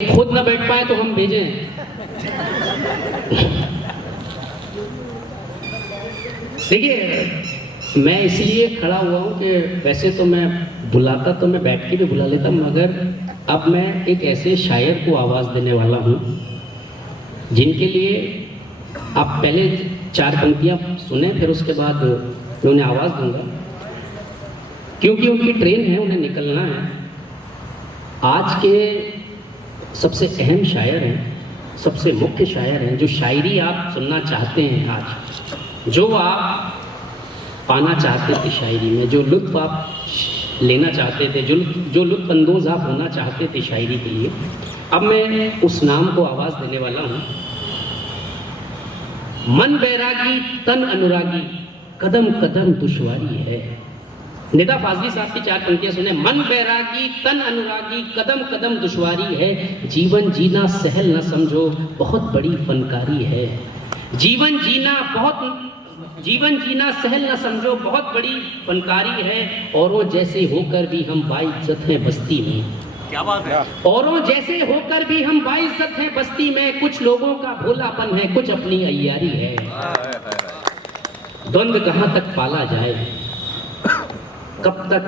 खुद ना बैठ पाए तो हम भेजें। देखिए, मैं इसलिए खड़ा हुआ हूँ कि वैसे तो मैं बुलाता तो मैं बैठ के भी बुला लेता, मगर अब मैं एक ऐसे शायर को आवाज़ देने वाला हूँ जिनके लिए आप पहले 4 पंक्तियाँ सुने, फिर उसके बाद मैं उन्हें आवाज़ दूंगा, क्योंकि उनकी ट्रेन है, उन्हें निकलना है। आज के सबसे अहम शायर हैं, सबसे मुख्य शायर हैं, जो शायरी आप सुनना चाहते हैं, आज जो आप पाना चाहते थे शायरी में, जो लुत्फ़ आप लेना चाहते थे, जो लुत्फ़ अंदोज़ आप होना चाहते थे शायरी के लिए, अब मैं उस नाम को आवाज़ देने वाला हूँ। मन बैरागी तन अनुरागी, कदम कदम दुश्वारी है। निदा फाजली साहब की 4 पंक्तियां सुने। मन बैरागी तन अनुरागी, कदम कदम दुश्वारी है। जीवन जीना सहल न समझो, बहुत बड़ी फनकारी है। जीवन जीना सहल न समझो, बहुत बड़ी फनकारी है। औरों जैसे होकर भी हम बाइज्जत हैं बस्ती में। क्या बात है। औरों जैसे होकर भी हम बाइज्जत हैं बस्ती में। कुछ लोगों का भोलापन है, कुछ अपनी अय्यारी है। द्वंद्व कहाँ तक पाला जाए, कब तक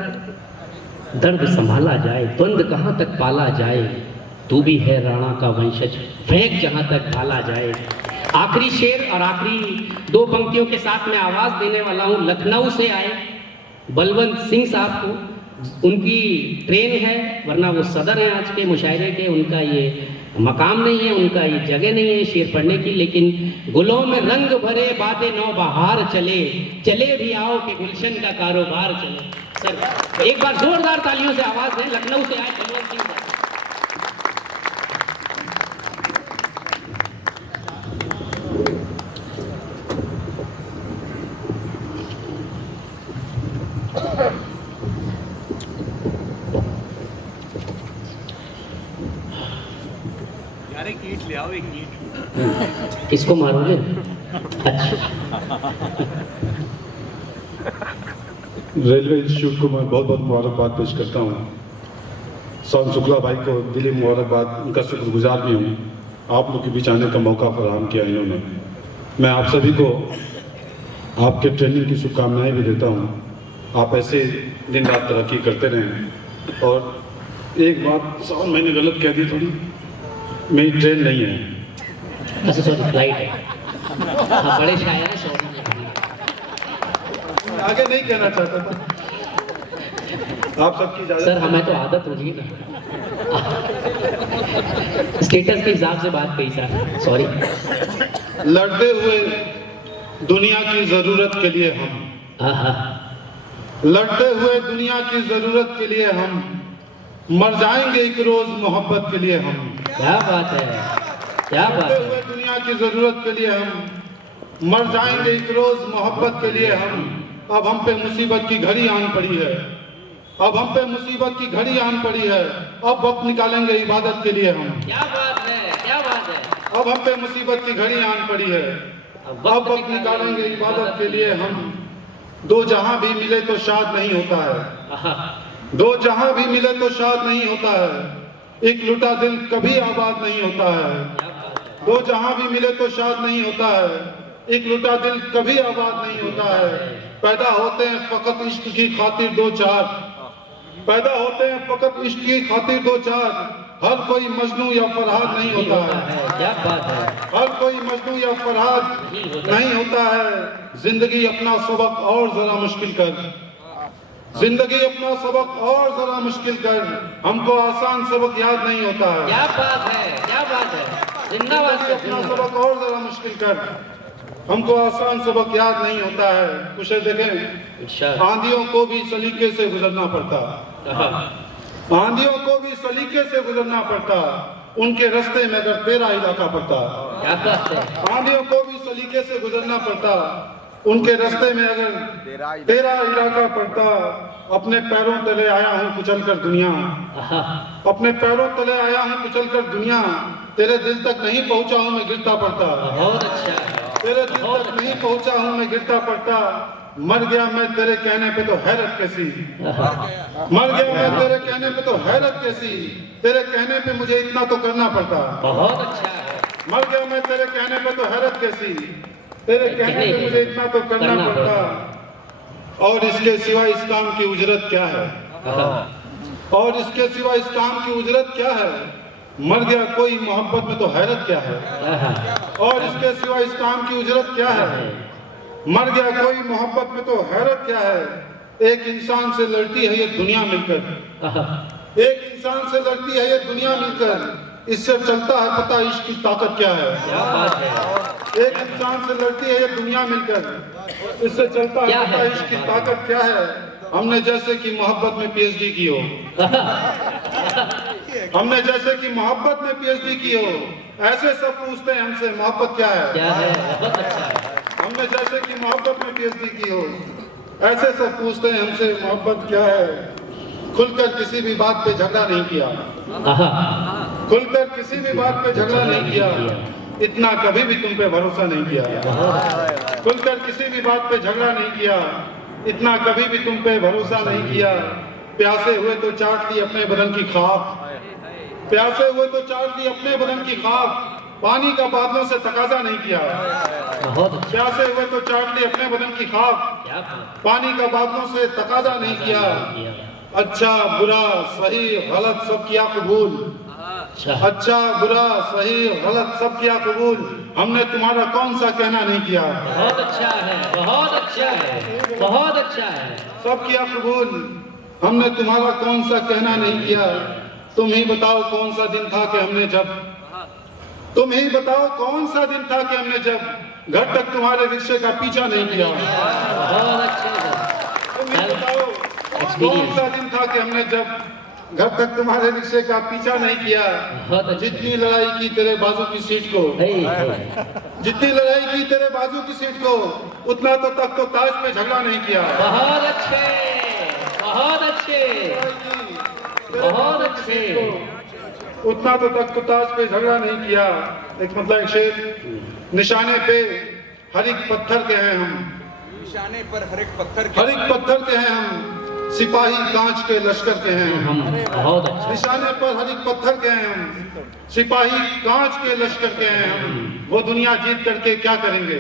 दर्द संभाला जाए। द्वंद्व कहाँ तक पाला जाए, तू भी है राणा का वंशज, फेंक जहाँ तक भाला जाए। आखिरी शेर और आखिरी 2 पंक्तियों के साथ मैं आवाज़ देने वाला हूँ। लखनऊ से आए बलवंत सिंह साहब को, उनकी ट्रेन है, वरना वो सदर हैं आज के मुशायरे के, उनका ये मकाम नहीं है, उनका ये जगह नहीं है शेर पढ़ने की। लेकिन गुलों में रंग भरे बादे नौ बहार चले, चले भी आओ कि गुलशन का कारोबार चले। सर एक बार जोरदार तालियों से आवाज दें। लखनऊ से आए बलवंत सिंह साहब। यार एक ईंट ले आओ, एक ईंट। किसको मारोगे? अच्छा, रेलवे इंस्टीट्यूट को मैं बहुत बहुत मुबारकबाद पेश करता हूँ। सौम शुक्ला भाई को दिली मुबारकबाद, उनका शुक्रगुजार भी हूँ। आप लोग के बीच आने का मौका फराहम किया इन्होंने। मैं आप सभी को आपके ट्रेनिंग की शुभकामनाएं भी देता हूँ। आप ऐसे दिन रात तरक्की करते रहें। और एक बात सौम, मैंने गलत कह दी थोड़ी, मेरी ट्रेन नहीं है। अच्छा सॉरी, फ्लाइट है। हाँ, बड़े शायर हैं, सॉरी। आगे नहीं कहना चाहता था, आप सबकी इजाजत। सर हमें तो आदत हो गई ना, स्टेटस के हिसाब से बात कही सर, सॉरी। लड़ते हुए दुनिया की जरूरत के लिए हम, लड़ते हुए दुनिया की जरूरत के लिए हम, मर जाएंगे एक रोज मोहब्बत के लिए हम। क्या बात है, क्या बात लड़ते है। हुए दुनिया की जरूरत के लिए हम, मर जाएंगे एक रोज मोहब्बत के लिए हम। अब हम पे मुसीबत की घड़ी आन पड़ी है, अब हम पे मुसीबत की घड़ी आन पड़ी है। अब वक्त निकालेंगे इबादत के लिए हम। क्या बात है, क्या बात है। अब हम पे मुसीबत की घड़ी आन पड़ी है, अब वक्त निकालेंगे इबादत के लिए हम। दो जहां भी मिले तो शाद नहीं होता है, दो जहां भी मिले तो शाद नहीं होता है। एक लुटा दिल कभी आबाद नहीं होता है। दो जहां भी मिले तो शाद नहीं होता है, एक लुटा दिल कभी आबाद नहीं होता है। पैदा होते हैं फकत इश्क की खातिर 2-4, पैदा होते हैं फकत इश्क की खातिर 2-4। हर कोई मजनू या फरहाद नहीं होता है। क्या बात है। हर कोई मजनू या फरहाद नहीं होता है। जिंदगी अपना सबक और जरा मुश्किल कर, जिंदगी अपना सबक और जरा मुश्किल कर। हमको आसान सबक याद नहीं होता है। क्या बात है, क्या बात है। जिंदाबाद। अपना सबक और जरा मुश्किल कर, हमको आसान सबक याद नहीं होता है। कुछ देखें, आंधियों को भी सलीके से गुजरना पड़ता, आंधियों को भी सलीके से गुजरना पड़ता। उनके रास्ते में अगर तेरा इलाका पड़ता, आंधियों को भी सलीके से गुजरना पड़ता। उनके रास्ते में अगर तेरा इलाका पड़ता। अपने पैरों तले आया हूँ कुचल कर दुनिया, अपने पैरों तले आया हूँ कुचल कर दुनिया। तेरे दिल तक नहीं पहुँचा हूँ मैं गिरता पड़ता, बहुत अच्छा, तेरे दिल तक नहीं पहुँचा हूँ मैं गिरता पड़ता। मर गया मैं तेरे कहने पे तो हैरत कैसी, मर गया मैं तेरे कहने पे तो हैरत कैसी, तेरे कहने पे मुझे इतना तो करना पड़ता। बहुत अच्छा है। मर गया मैं तेरे कहने पे तो हैरत कैसी, तेरे कहने पे मुझे इतना तो करना पड़ता। और इसके सिवा इस काम की उजरत क्या है, और इसके सिवा इस काम की उजरत क्या है। मर गया कोई मोहब्बत में तो हैरत क्या है, और इसके सिवा इस काम की उजरत क्या है। मर गया कोई मोहब्बत में तो हैरत क्या है। एक इंसान से लड़ती है ये दुनिया मिलकर, एक इंसान से लड़ती है ये दुनिया मिलकर, इससे चलता है पता इश्क की ताकत क्या है। एक इंसान से लड़ती है ये दुनिया मिलकर, इससे चलता है पता इश्क की ताकत क्या है। हमने जैसे कि मोहब्बत में पीएचडी की हो, हमने जैसे कि मोहब्बत में पीएचडी की हो, ऐसे सब पूछते हैं हमसे मोहब्बत क्या है। बहुत अच्छा है। हमने जैसे कि मोहब्बत में पीएचडी की हो, ऐसे सब पूछते हैं हमसे मोहब्बत क्या है। खुलकर किसी भी बात पे झगड़ा नहीं किया, खुलकर किसी भी बात पे झगड़ा नहीं किया, इतना कभी भी तुम पे भरोसा नहीं किया। खुलकर किसी भी बात पे झगड़ा नहीं किया, इतना कभी भी तुम पे भरोसा नहीं किया। प्यासे हुए तो चाट दी अपने बदन की खाक, प्यासे हुए तो चाट दी अपने बदन की खाक, पानी का बादलों से तकाजा नहीं किया। प्यासे हुए तो चाट दी अपने बदन की खाक, पानी का बादलों से तकाजा नहीं किया। अच्छा बुरा सही गलत सब किया कबूल, अच्छा बुरा सही गलत सब किया कबूल, हमने तुम्हारा कौन सा कहना नहीं किया। बहुत अच्छा है, बहुत अच्छा है, बहुत अच्छा है। सब किया कबूल, हमने तुम्हारा कौन सा कहना नहीं किया। तुम ही बताओ कौन सा दिन था कि हमने जब, तुम ही बताओ कौन सा दिन था कि हमने जब घर तक तुम्हारे रिक्शे का पीछा नहीं किया। बहुत अच्छा। तुम ही बताओ कौन सा दिन था कि हमने जब घर तक तुम्हारे रिक्शे का पीछा नहीं किया। जितनी लड़ाई की तेरे बाजू की सीट को, जितनी लड़ाई की तेरे बाजू की सीट को, उतना तो तक तो ताज पे झगड़ा नहीं किया। बहुत अच्छे, बहुत अच्छे, बहुत अच्छे। उतना तो तक तो ताज पे झगड़ा नहीं किया। एक मतलब शेर, निशाने पे हर एक पत्थर के हैं हम, निशाने पर हर एक पत्थर हर एक पत्थर के हैं हम, सिपाही कांच के लश्कर के हैं हम। बहुत अच्छा। निशाने पर हर एक पत्थर के हैं हम, सिपाही कांच के लश्कर के हैं हम। वो दुनिया जीत करके क्या करेंगे,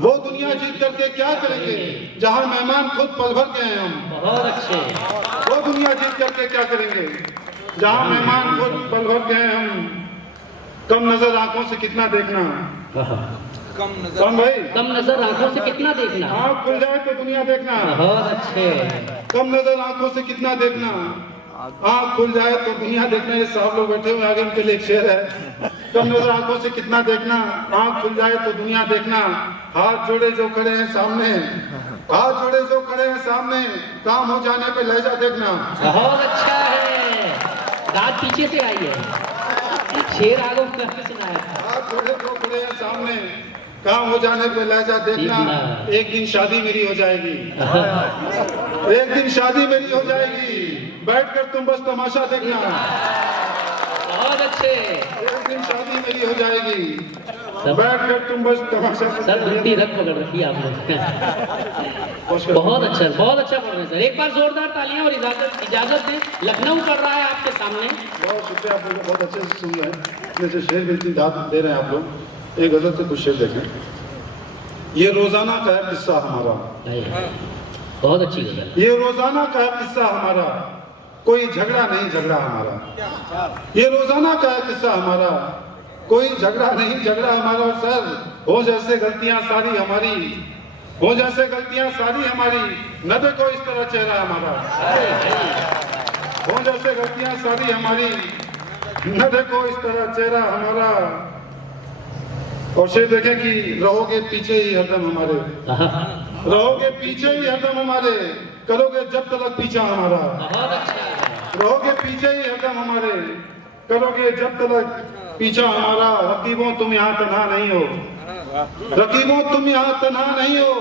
वो दुनिया जीत करके क्या करेंगे, जहां मेहमान खुद पल भर के हैं हम। बहुत अच्छे। वो दुनिया जीत करके क्या करेंगे, जहां मेहमान खुद पल भर के हैं हम। कम नजर आंखों से कितना देखना, कम भाई कम नजर आंखों से कितना देखना, आँख खुल जाए तो दुनिया देखना। बहुत अच्छे। कम नजर आंखों से कितना देखना, आँख खुल जाए तो दुनिया देखना। ये साहब लोग बैठे हुए आगे, उनके लिए एक शेर है। कम नजर आंखों से कितना देखना, आँख खुल जाए तो दुनिया देखना। हाथ जोड़े जो खड़े हैं सामने, हाथ जोड़े जो खड़े हैं सामने, काम हो जाने पे लहजा देखना। बहुत अच्छा है। दांत पीछे से आई है, शेर आगे करके सुनाया था। हाथ जोड़े जो खड़े हैं सामने, काम हो जाने पे लहजा देखना। एक दिन शादी मेरी हो जाएगी, एक दिन शादी मेरी हो जाएगी, बैठकर तुम बस तमाशा देखना। बहुत अच्छे। एक दिन शादी मेरी हो जाएगी, बैठकर तुम बस तमाशा सर उल्टी रख पकड़ रखी आप लोग। बहुत अच्छा, बहुत अच्छा पढ़ रहे हैं सर। एक बार जोरदार तालियां और इजाजत दें। लखनऊ पढ़ रहा है आपके सामने। बहुत शुक्रिया, आप लोग बहुत अच्छे से सुन रहे हैं। जैसे शेर भी इतनी दाद दे रहे हैं आप लोग। एक गजल से कुछ शेर देखें। ये रोजाना का है किस्सा हमारा, बहुत अच्छी गजल। ये रोजाना का है किस्सा हमारा, कोई झगड़ा नहीं झगड़ा हमारा। ये रोजाना का है किस्सा हमारा, कोई झगड़ा नहीं झगड़ा हमारा। सर हो जैसे गलतियां सारी हमारी, हो जैसे गलतियां सारी हमारी, न देखो इस तरह चेहरा हमारा। हो जैसे गलतियां सारी हमारी, न देखो इस तरह चेहरा हमारा। और शेर देखें कि रहोगे पीछे ही हरदम हमारे, रहोगे पीछे ही हरदम हमारे, करोगे जब तक पीछा हमारा। रहोगे पीछे ही हरदम हमारे, करोगे जब तक पीछा हमारा। रकीबों तुम यहाँ तन्हा नहीं हो, रकीबों तुम यहाँ तन्हा नहीं हो,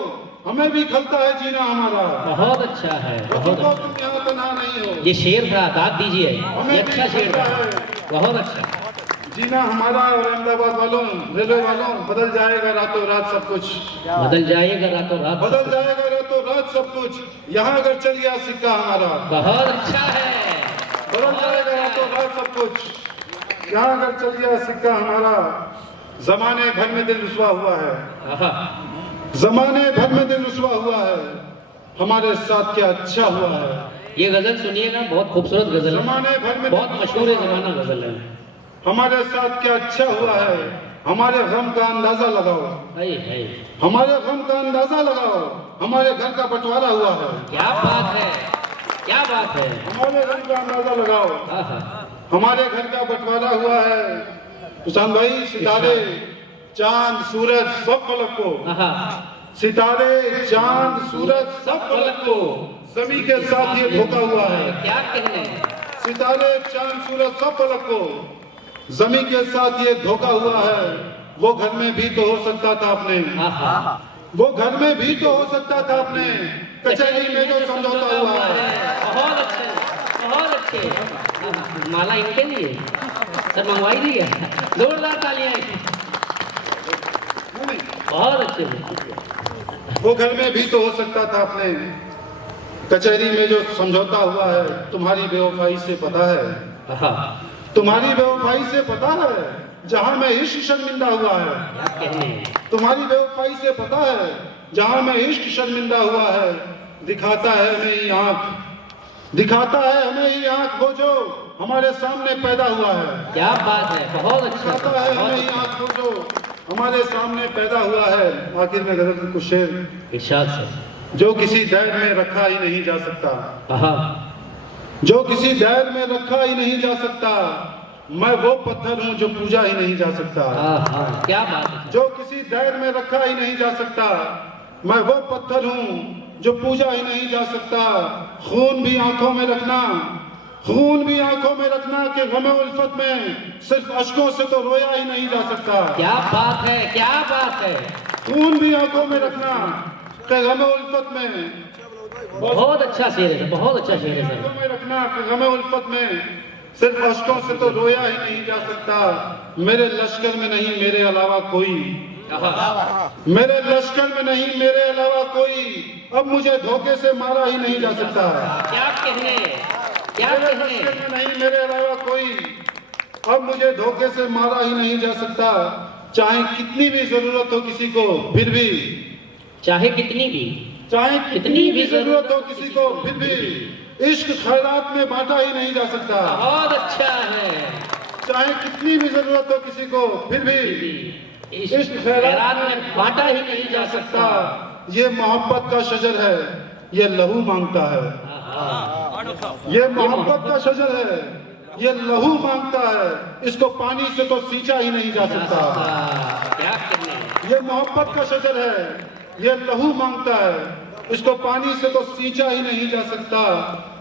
हमें भी खलता है जीना हमारा। बहुत अच्छा है, बहुत रकीबों अच्छा। तुम यहाँ तन्हा नहीं हो। ये शेर था, दाद दीजिए। ये हमें अच्छा भी शेर खलता था, है, बहुत अच्छा। जीना हमारा और अहमदाबाद वालों, रेलवे वालों, बदल जाएगा रातों रात सब कुछ। बदल जाएगा रातों रात, बदल जाएगा रातों रात सब कुछ। यहाँ अगर चल गया सिक्का हमारा, बहुत अच्छा है। बदल जाएगा रातों रात सब कुछ। यहाँ अगर चल गया सिक्का हमारा, जमाने भर में दिल रुसवा हुआ है, आहा, जमाने भर में दिल रुसवा हुआ है, हमारे साथ क्या अच्छा हुआ है। ये गजल सुनिएगा, बहुत खूबसूरत गजल है, जमाने भर में बहुत मशहूर है, जमाना गजल है। हमारे साथ क्या अच्छा हुआ है, हमारे गम का अंदाजा लगाओ, है। हमारे गम का अंदाजा लगाओ, हमारे घर का बंटवारा हुआ है। क्या बात है, क्या बात है। हमारे घर का अंदाजा लगाओ, आहा, हमारे घर का बंटवारा हुआ है। हुसैन भाई, सितारे चांद सूरज सब फलक को, आहा, सितारे चांद सूरज सब फलक को, जमी के साथ ये धोखा हुआ है। क्या कहने। सितारे चांद सूरज सब फलक को, जमी के साथ ये धोखा हुआ है। वो घर में भी तो हो सकता था अपने, आहा, वो घर में भी तो हो सकता था अपने, कचहरी में जो समझौता हुआ है। बहुत अच्छे, बहुत अच्छे। आहा, माला इनके लिए सर मंगवाई दी है, जोरदार तालियां। बहुत अच्छे। वो घर में भी तो हो सकता था अपने, कचहरी में जो समझौता हुआ है। तुम्हारी बेवफाई से पता है, आहा, तुम्हारी बेवफाई से पता है, जहां मैं इश्क शर्मिंदा हुआ है। क्या कहने। तुम्हारी बेवफाई से पता है, जहां मैं इश्क शर्मिंदा हुआ है। दिखाता है हमें ये आंख, दिखाता है हमें ये आंख, वो जो हमारे सामने पैदा हुआ है। क्या बात है, बहुत अच्छा। दिखाता है हमें ये आंख, वो जो हमारे सामने पैदा हुआ है। आखिर में गजल के कुछ शेर, इरशाद से। जो किसी दैर में रखा ही नहीं जा सकता, आहा, जो किसी दैर में रखा ही नहीं जा सकता, मैं वो पत्थर हूँ जो पूजा ही नहीं जा सकता। आहा, क्या बात है। जो किसी दैर में रखा ही नहीं जा सकता, मैं वो पत्थर हूँ जो पूजा ही नहीं जा सकता। खून भी आंखों में रखना, खून भी आंखों में रखना कि गमे उल्फत में सिर्फ अश्कों से तो रोया ही नहीं जा सकता। क्या बात है, क्या बात है। खून भी आंखों में रखना कि गमे उल्फत में, बहुत अच्छा शेर है, बहुत अच्छा शेर है सर। आंखों में रखना कि गमे उल्फत में सिर्फ अश्कों से तो रोया ही नहीं जा सकता। मेरे लश्कर में नहीं मेरे अलावा कोई, मेरे लश्कर में नहीं मेरे अलावा कोई, अब मुझे धोखे से मारा ही नहीं जा सकता। क्या कहने, क्या मेरे कहने। लश्कर में नहीं मेरे अलावा कोई, अब मुझे धोखे से मारा ही नहीं जा सकता। चाहे कितनी भी जरूरत हो किसी को, फिर भी, चाहे कितनी भी, चाहे कितनी भी जरूरत हो किसी को, फिर भी इश्क खैरात में बांटा ही नहीं जा सकता। बहुत अच्छा है। चाहे कितनी भी जरूरत हो किसी को, फिर भी इश्क खैरात में बांटा ही नहीं जा सकता। ये मोहब्बत का शजर है, ये लहू मांगता है। ये मोहब्बत का शजर है, ये लहू मांगता है, इसको पानी से तो सींचा ही नहीं जा सकता। क्या कहने। ये मोहब्बत का शजर है, ये लहू मांगता है, इसको पानी से तो सींचा ही नहीं जा सकता।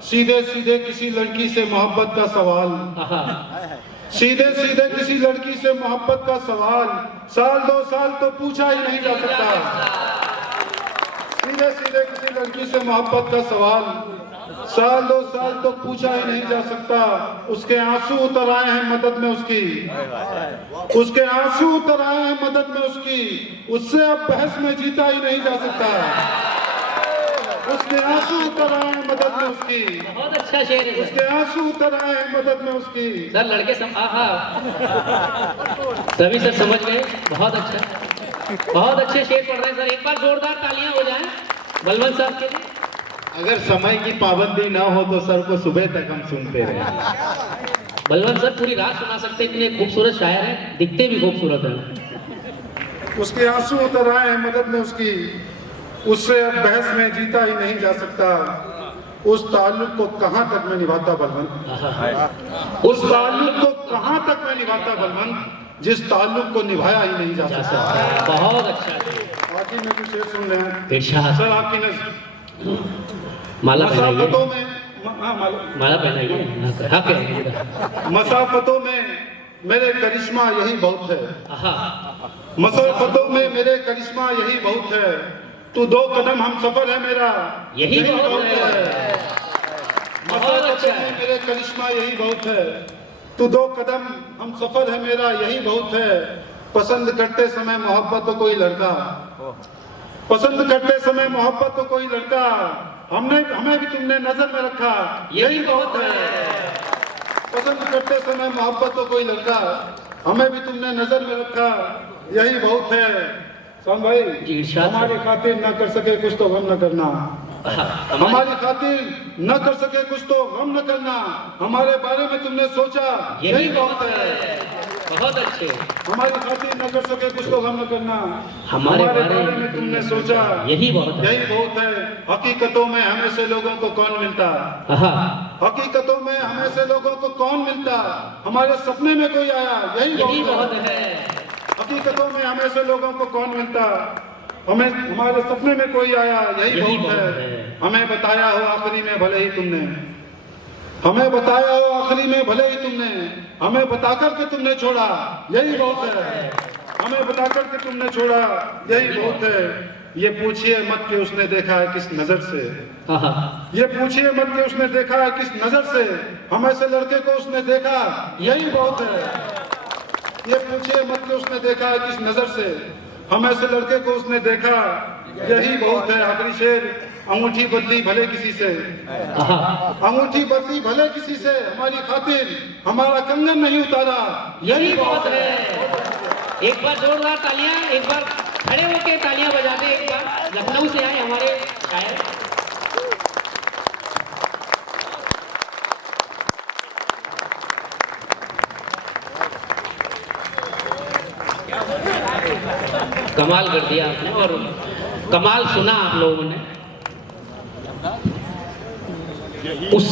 सीधे सीधे किसी लड़की से मोहब्बत का सवाल, सीधे सीधे किसी लड़की से मोहब्बत का सवाल, साल दो साल तो पूछा ही नहीं जा सकता। सीधे सीधे किसी लड़की से मोहब्बत का सवाल, साल दो साल तो पूछा ही नहीं जा सकता। उसके आंसू उतर आए हैं मदद में उसकी, उसके आंसू उतर आए हैं मदद में उसकी, उससे अब बहस में जीता ही नहीं जा सकता। उसके आंसू उतर आए हैं मदद में उसकी, बहुत अच्छा शेर है उसके आंसू उतर आए हैं मदद में उसकी। सर। लड़के सब सभी सर समझ गए। बहुत अच्छा, बहुत अच्छे शेर पढ़ रहे हैं सर। एक बार जोरदार तालियां हो जाएं बलवंत साहब के लिए। अगर समय की पाबंदी ना हो तो सर को सुबह तक हम सुनते रहे। बलवंत सर पूरी रात सुना सकते, इतने खूबसूरत शायर हैं, दिखते भी खूबसूरत हैं। उसके आंसू उतर आए हैं मदद में उसकी, उससे अब बहस में जीता ही नहीं जा सकता। उस ताल्लुक को कहां तक मैं निभाता बलवंत, उस ताल्लुक को कहां तक मैं निभाता बलवंत, जिस ताल्लुक को निभाया ही नहीं जा सकता। बहुत अच्छा। बाकी में कुछ शेर सुन रहे हैं इरशाद। सर। आपकी नज़र माला मसाफतों पहनाइए, में, माला पहनाइए। हाँ क्या मसाफतों में मेरे करिश्मा यही बहुत है, मसाफतों में मेरे करिश्मा यही बहुत है। तू दो कदम हम सफर है मेरा, यही बहुत है। मसाफतों में मेरे करिश्मा यही बहुत है। तू दो कदम हम सफर है मेरा यही बहुत है। पसंद करते समय मोहब्बत तो कोई लड़का, पसंद करते समय मोहब्बत तो कोई लड़का, हमें भी तुमने नजर में रखा यही बहुत है। पसंद करते समय मोहब्बत तो कोई लड़का, हमें भी तुमने नजर में रखा यही बहुत है। सोहन भाई जी, इरशाद हमारी खातिर न कर सके कुछ तो गम न करना, हमारी खातिर न कर सके कुछ तो गम न करना, हमारे बारे में तुमने सोचा यही बहुत है। बहुत अच्छे। हमारी खातिर न कर सके कुछ तो गम न करना, हमारे बारे में तुमने सोचा यही बहुत है। यही बहुत है। हकीकतों में हमें से लोगों को कौन मिलता, हकीकतों में हमें से लोगों को कौन मिलता, हमारे सपने में कोई आया यही बहुत है। हकीकतों में हमें से लोगों को कौन मिलता, हमारे सपने में कोई आया यही बहुत है। हमें बताया हो आखिरी में भले ही तुमने, हमें बताया हो आखिरी में भले ही तुमने, हमें बताकर के तुमने छोड़ा यही बहुत है। हमें बताकर के तुमने छोड़ा यही बहुत है। ये पूछिए मत कि उसने देखा है किस नजर से, ये पूछिए मत कि उसने देखा है किस नजर से, हमें से लड़के को उसने देखा यही बहुत है। ये पूछिए मत कि उसने देखा है किस नजर से, हमें से लड़के को उसने देखा यही बहुत है। आखिरी शेर, अंगूठी बदली भले किसी से, अंगूठी बदली भले किसी से, हमारी खातिर हमारा कंगन नहीं उतारा यही बहुत है। एक बार जोरदार तालियां, एक बार खड़े होके तालियां बजा दे। एक बार लखनऊ से आए हमारे शायर। कमाल कर दिया आपने और कमाल सुना आप लोगों ने। उस